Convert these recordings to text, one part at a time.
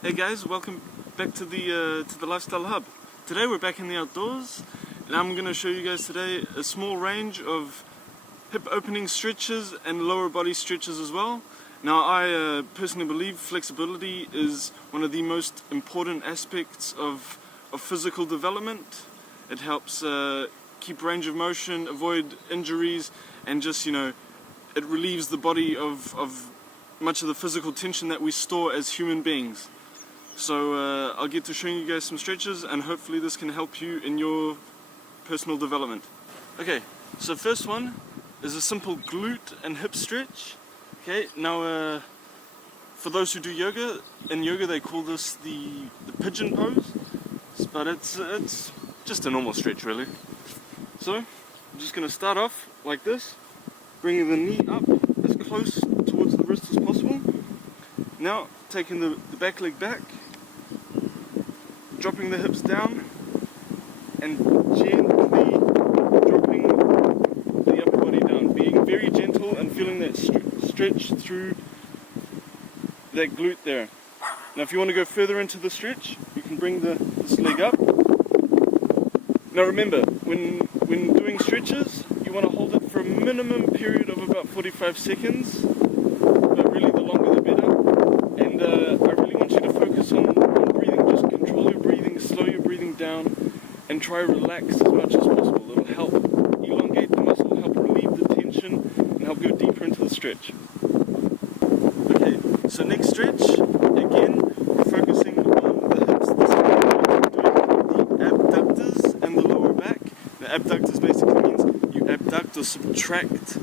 Hey guys, welcome back to the Lifestyle Hub. Today we're back in the outdoors, and I'm going to show you guys today a small range of hip opening stretches and lower body stretches as well. Now I personally believe flexibility is one of the most important aspects of physical development. It helps keep range of motion, avoid injuries, and just, it relieves the body of much of the physical tension that we store as human beings. So I'll get to showing you guys some stretches, and hopefully this can help you in your personal development. Okay, so first one is a simple glute and hip stretch. Okay, now for those who do yoga, in yoga they call this the pigeon pose, but it's just a normal stretch really. So I'm just going to start off like this, bringing the knee up as close towards the wrist as possible. Now taking the back leg back, dropping the hips down, and gently dropping the upper body down, being very gentle and feeling that stretch through that glute there. Now if you want to go further into the stretch, you can bring this leg up. Now remember, when doing stretches, you want to hold it for a minimum period of about 45 seconds, but really the longer the better. And I really want you to focus on breathing. Just control your breathing, slow your breathing down, and try to relax as much as possible. It'll help elongate the muscle, help relieve the tension, and help go deeper into the stretch. Okay, so next stretch, again, focusing on the hips. This time we're doing the abductors and the lower back. The abductors basically means you abduct or subtract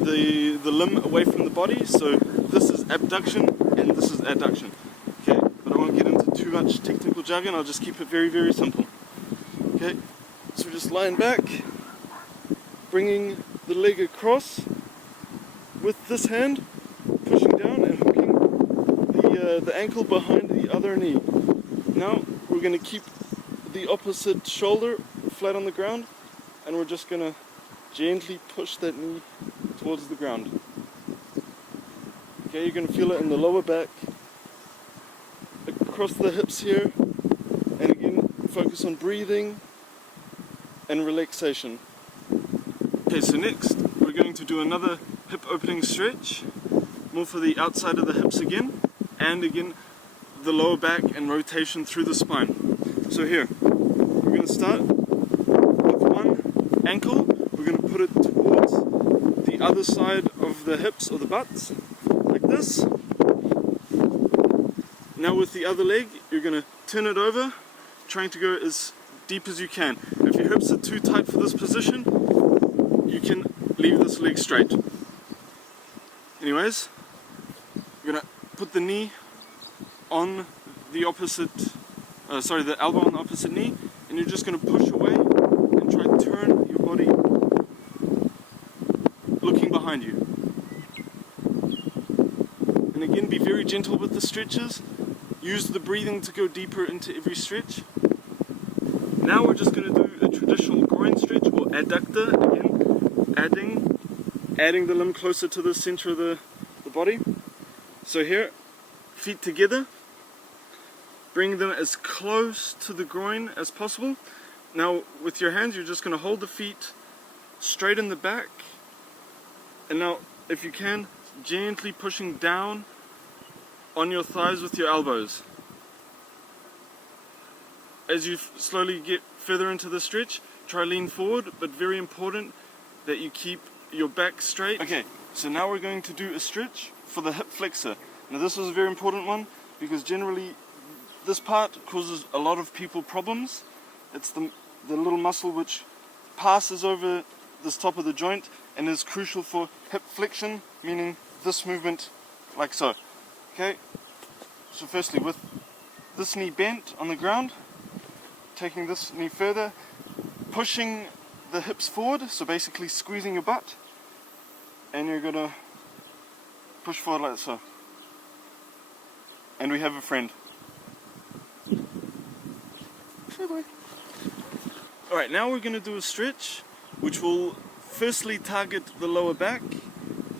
the limb away from the body. So this is abduction and this is adduction. Okay, but I won't get into too much technical jargon. I'll just keep it very, very simple. Okay, so just lying back, bringing the leg across with this hand, pushing down and hooking the ankle behind the other knee. Now we're going to keep the opposite shoulder flat on the ground, and we're just going to gently push that knee towards the ground. Okay, you're going to feel it in the lower back, across the hips here, and again focus on breathing and relaxation. Okay, so next we're going to do another hip opening stretch, more for the outside of the hips again, and again the lower back and rotation through the spine. So here, we're going to start with one ankle. We're going to put it towards the other side of the hips or the butts, like this. Now with the other leg, you're going to turn it over, trying to go as deep as you can. If your hips are too tight for this position, you can leave this leg straight. Anyways, you're going to put the knee on the opposite, the elbow on the opposite knee, and you're just going to push away and try to turn your body looking behind you. And again, be very gentle with the stretches. Use the breathing to go deeper into every stretch. Now we're just going to do a traditional groin stretch or adductor, again, adding the limb closer to the center of the body. So here, feet together, bring them as close to the groin as possible. Now with your hands, you're just going to hold the feet straight in the back, and now if you can, gently pushing down on your thighs with your elbows. As you slowly get further into the stretch, try lean forward, but very important that you keep your back straight. Okay, so now we're going to do a stretch for the hip flexor. Now this is a very important one, because generally this part causes a lot of people problems. It's the little muscle which passes over this top of the joint and is crucial for hip flexion, meaning this movement like so. Okay, so firstly with this knee bent on the ground, taking this knee further, pushing the hips forward, so basically squeezing your butt, and you're going to push forward like so. And we have a friend. Alright, now we're going to do a stretch which will firstly target the lower back,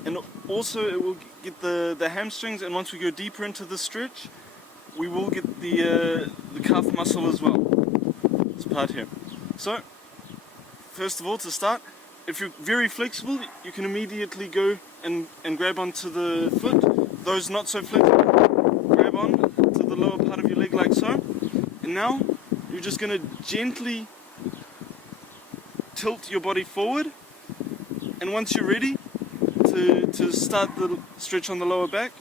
and also it will get the hamstrings, and once we go deeper into the stretch, we will get the calf muscle as well. This part here. So, first of all, to start, if you're very flexible, you can immediately go and grab onto the foot. Those not so flexible, grab on to the lower part of your leg like so. And now, you're just going to gently tilt your body forward. And once you're ready to start the stretch on the lower back,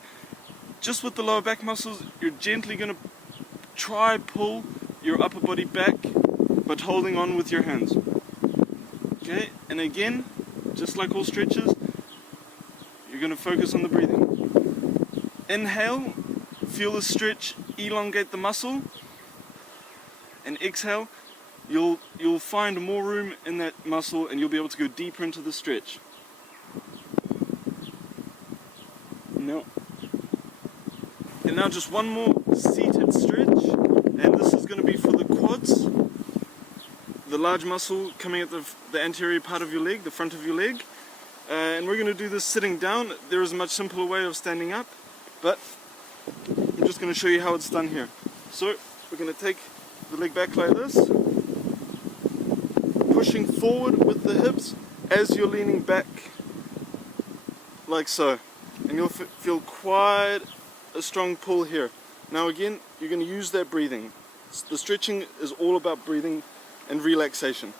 just with the lower back muscles, you're gently going to try pull your upper body back, but holding on with your hands. Okay, and again, just like all stretches, you're going to focus on the breathing. Inhale, feel the stretch, elongate the muscle, and exhale, you'll find more room in that muscle and you'll be able to go deeper into the stretch. And now just one more seated stretch, and this is going to be for the quads, the large muscle coming at the anterior part of your leg, the front of your leg. And we're going to do this sitting down. There is a much simpler way of standing up, but I'm just going to show you how it's done here. So we're going to take the leg back like this, pushing forward with the hips as you're leaning back like so, and you'll feel quite a strong pull here. Now again, you're going to use that breathing. The stretching is all about breathing and relaxation.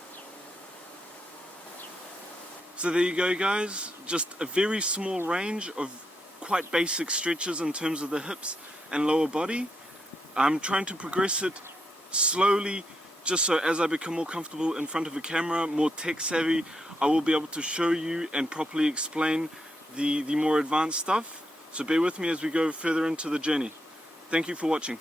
So there you go, guys, just a very small range of quite basic stretches in terms of the hips and lower body. I'm trying to progress it slowly, just so as I become more comfortable in front of a camera, more tech savvy, I will be able to show you and properly explain the more advanced stuff. So bear with me as we go further into the journey. Thank you for watching.